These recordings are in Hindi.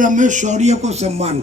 पराक्रम में शौर्य को सम्मान।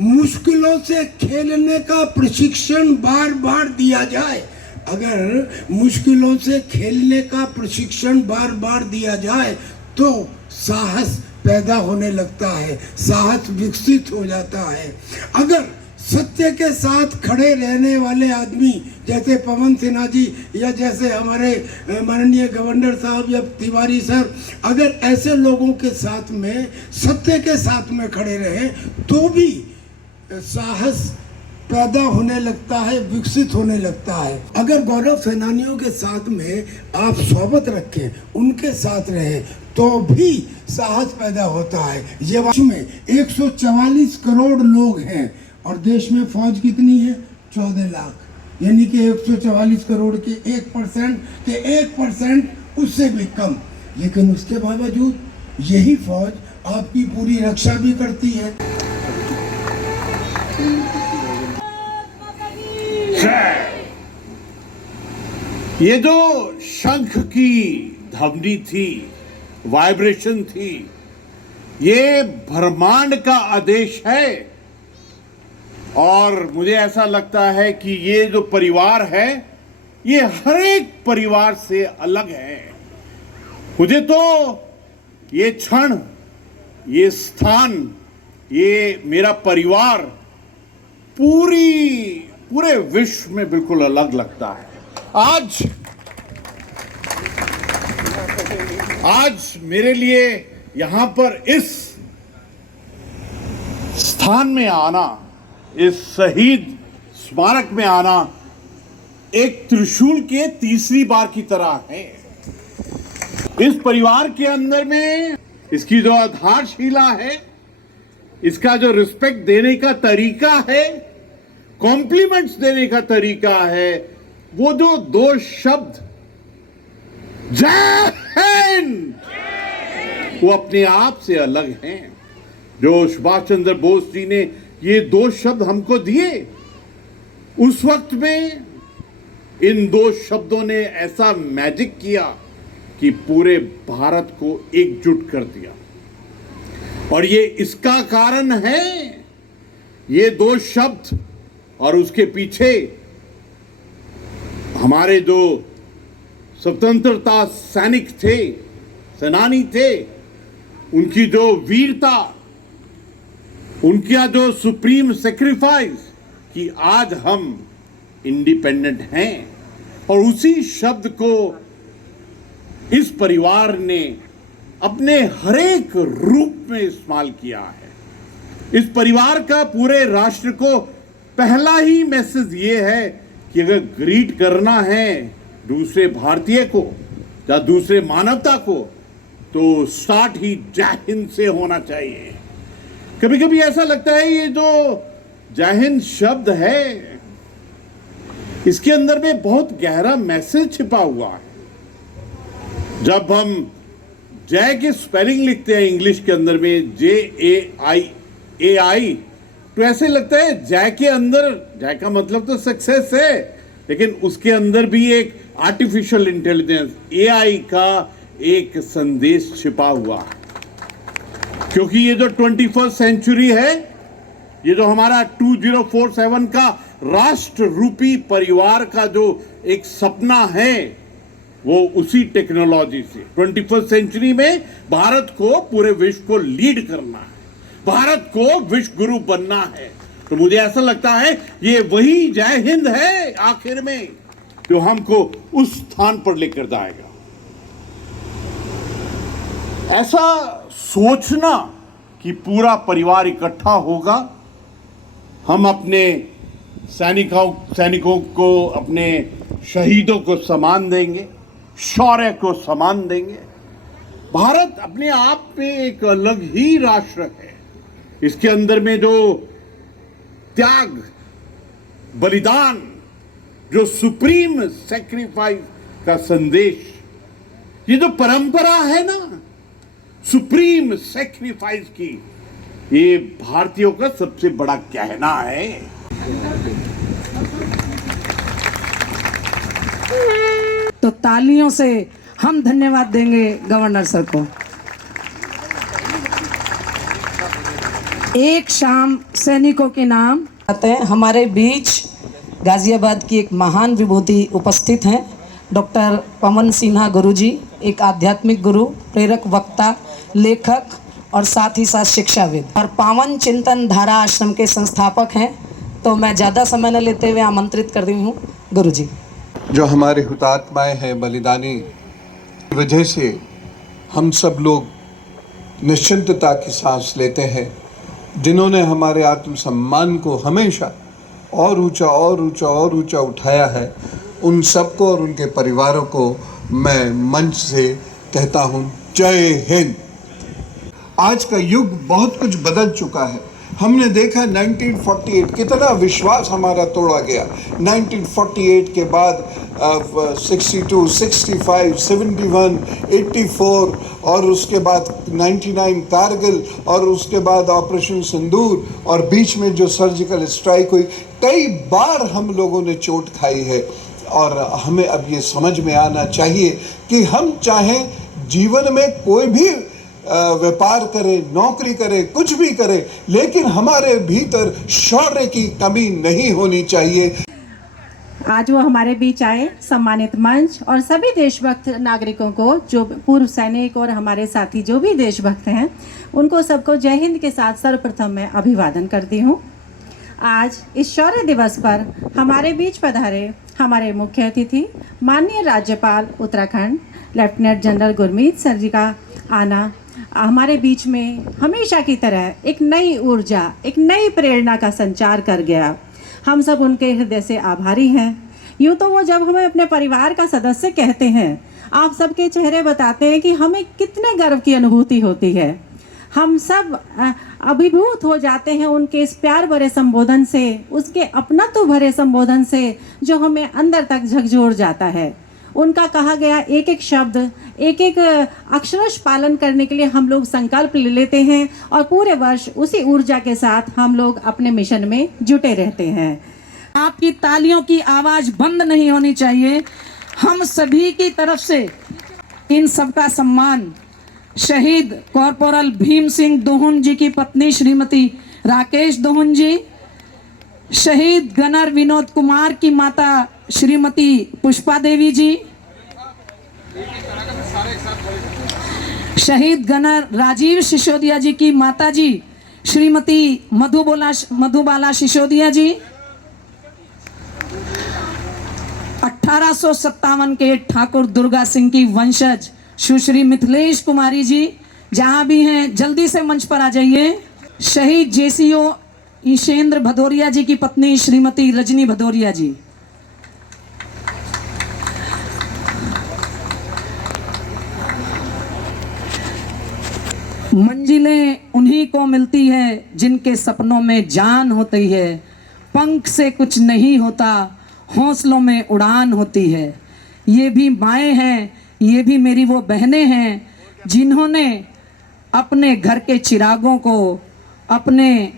मुश्किलों से खेलने का प्रशिक्षण बार बार दिया जाए, अगर मुश्किलों से खेलने का प्रशिक्षण बार बार दिया जाए तो साहस पैदा होने लगता है, साहस विकसित हो जाता है। अगर सत्य के साथ खड़े रहने वाले आदमी जैसे पवन सिन्हा जी या जैसे हमारे माननीय गवर्नर साहब या तिवारी सर, अगर ऐसे लोगों के साथ में सत्य के साथ में खड़े रहें तो भी साहस पैदा होने लगता है, विकसित होने लगता है। अगर गौरव सेनानियों के साथ में आप सोबत रखें, उनके साथ रहें तो भी साहस पैदा होता है। ये में 144 करोड़ लोग हैं और देश में फौज कितनी है? 14 लाख, यानी कि 144 करोड़ के 1% उससे भी कम। लेकिन उसके बावजूद यही फौज आपकी पूरी रक्षा भी करती है। ये जो शंख की ध्वनि थी, वाइब्रेशन थी, ये ब्रह्मांड का आदेश है। और मुझे ऐसा लगता है कि ये जो परिवार है ये हर एक परिवार से अलग है। मुझे तो ये क्षण, ये स्थान, ये मेरा परिवार पूरे विश्व में बिल्कुल अलग लगता है। आज मेरे लिए यहां पर इस स्थान में आना, इस शहीद स्मारक में आना एक त्रिशूल के तीसरी बार की तरह है। इस परिवार के अंदर में इसकी जो आधारशिला है, इसका जो रिस्पेक्ट देने का तरीका है, कॉम्प्लीमेंट्स देने का तरीका है, वो जो 2 शब्द जय हिंद, वो अपने आप से अलग हैं। जो सुभाष चंद्र बोस जी ने ये 2 शब्द हमको दिए, उस वक्त में इन 2 शब्दों ने ऐसा मैजिक किया कि पूरे भारत को एकजुट कर दिया। और ये इसका कारण है, ये 2 शब्द और उसके पीछे हमारे जो स्वतंत्रता सैनिक थे, सेनानी थे, उनकी जो वीरता, उनका जो सुप्रीम सेक्रीफाइस कि आज हम इंडिपेंडेंट हैं। और उसी शब्द को इस परिवार ने अपने हरेक रूप में इस्तेमाल किया है। इस परिवार का पूरे राष्ट्र को पहला ही मैसेज ये है कि अगर ग्रीट करना है दूसरे भारतीय को या दूसरे मानवता को, तो स्टार्ट ही जय हिंद से होना चाहिए। कभी कभी ऐसा लगता है ये जो जय हिंद शब्द है, इसके अंदर में बहुत गहरा मैसेज छिपा हुआ है। जब हम जय की स्पेलिंग लिखते हैं इंग्लिश के अंदर में JAI, तो ऐसे लगता है जय के अंदर, जय का मतलब तो सक्सेस है, लेकिन उसके अंदर भी एक आर्टिफिशियल इंटेलिजेंस AI का एक संदेश छिपा हुआ है। क्योंकि ये जो 21st सेंचुरी है, ये जो हमारा 2047 का राष्ट्र रूपी परिवार का जो एक सपना है, वो उसी टेक्नोलॉजी से 21st सेंचुरी में भारत को पूरे विश्व को लीड करना है, भारत को विश्व गुरु बनना है। तो मुझे ऐसा लगता है ये वही जय हिंद है आखिर में जो हमको उस स्थान पर लेकर जाएगा। ऐसा सोचना कि पूरा परिवार इकट्ठा होगा, हम अपने सैनिकों को, अपने शहीदों को सम्मान देंगे, शौर्य को सम्मान देंगे। भारत अपने आप में एक अलग ही राष्ट्र है। इसके अंदर में जो त्याग, बलिदान, जो सुप्रीम सैक्रिफाइस का संदेश, ये जो परंपरा है ना सुप्रीम सैक्रिफाइस की, ये भारतीयों का सबसे बड़ा कहना है। तो तालियों से हम धन्यवाद देंगे गवर्नर सर को। एक शाम सैनिकों के नाम आते हैं। हमारे बीच गाज़ियाबाद की एक महान विभूति उपस्थित हैं, डॉक्टर पवन सिन्हा गुरुजी, एक आध्यात्मिक गुरु, प्रेरक, वक्ता, लेखक और साथ ही साथ शिक्षाविद और पावन चिंतन धारा आश्रम के संस्थापक हैं। तो मैं ज़्यादा समय न लेते हुए आमंत्रित कर रही हूँ गुरुजी। जो हमारे हुतात्माएं हैं, बलिदानी की वजह से हम सब लोग निश्चिंतता की सांस लेते हैं, जिन्होंने हमारे आत्मसम्मान को हमेशा और ऊंचा और ऊंचा और ऊंचा उठाया है, उन सबको और उनके परिवारों को मैं मंच से कहता हूँ जय हिंद। आज का युग बहुत कुछ बदल चुका है। हमने देखा 1948 कितना विश्वास हमारा तोड़ा गया। 1948 के बाद 62, 65, 71, 84 और उसके बाद 99 कारगिल और उसके बाद ऑपरेशन सिंदूर और बीच में जो सर्जिकल स्ट्राइक हुई, कई बार हम लोगों ने चोट खाई है। और हमें अब ये समझ में आना चाहिए कि हम चाहें जीवन में कोई भी व्यापार करें, नौकरी करें, कुछ भी करें, लेकिन हमारे भीतर शौर्य की कमी नहीं होनी चाहिए। आज वो हमारे बीच आए, सम्मानित मंच और सभी देशभक्त नागरिकों को, जो पूर्व सैनिक और हमारे साथी जो भी देशभक्त हैं, उनको सबको जय हिंद के साथ सर्वप्रथम मैं अभिवादन करती हूँ। आज इस शौर्य दिवस पर हमारे बीच पधारे हमारे मुख्य अतिथि माननीय राज्यपाल Uttarakhand lieutenant general Gurmeet sir ji का आना हमारे बीच में हमेशा की तरह एक नई ऊर्जा, एक नई प्रेरणा का संचार कर गया। हम सब उनके हृदय से आभारी हैं। यूँ तो वो जब हमें अपने परिवार का सदस्य कहते हैं, आप सबके चेहरे बताते हैं कि हमें कितने गर्व की अनुभूति होती है। हम सब अभिभूत हो जाते हैं उनके इस प्यार भरे संबोधन से, उसके अपनत्व भरे संबोधन से, जो हमें अंदर तक झकझोर जाता है। उनका कहा गया एक एक शब्द, एक एक अक्षरश पालन करने के लिए हम लोग संकल्प ले लेते हैं और पूरे वर्ष उसी ऊर्जा के साथ हम लोग अपने मिशन में जुटे रहते हैं। आपकी तालियों की आवाज़ बंद नहीं होनी चाहिए। हम सभी की तरफ से इन सबका सम्मान शहीद कॉर्पोरल भीम सिंह दोहन जी की पत्नी श्रीमती राकेश दोहन जी, शहीद गनर विनोद कुमार की माता श्रीमती पुष्पा देवी जी, शहीद गनर राजीव सिसोदिया जी की माता जी श्रीमती मधुबाला सिसोदिया जी, 1857 के ठाकुर दुर्गा सिंह की वंशज सुश्री मिथिलेश कुमारी जी, जहां भी हैं जल्दी से मंच पर आ जाइए। शहीद जेसीओ ईशेंद्र भदौरिया जी की पत्नी श्रीमती रजनी भदौरिया जी, मंजिलें उन्हीं को मिलती है जिनके सपनों में जान होती है, पंख से कुछ नहीं होता, हौसलों में उड़ान होती है। ये भी माएँ हैं, ये भी मेरी वो बहनें हैं जिन्होंने अपने घर के चिरागों को, अपने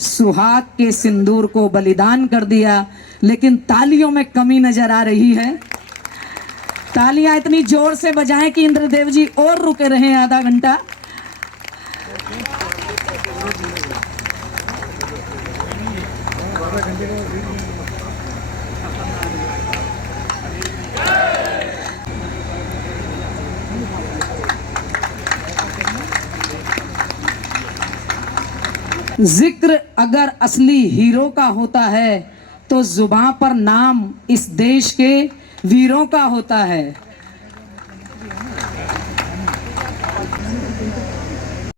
सुहाग के सिंदूर को बलिदान कर दिया। लेकिन तालियों में कमी नजर आ रही है। तालियां इतनी जोर से बजाएं कि इंद्रदेव जी और रुके रहें आधा घंटा। जिक्र अगर असली हीरो का होता है तो जुबां पर नाम इस देश के वीरों का होता है।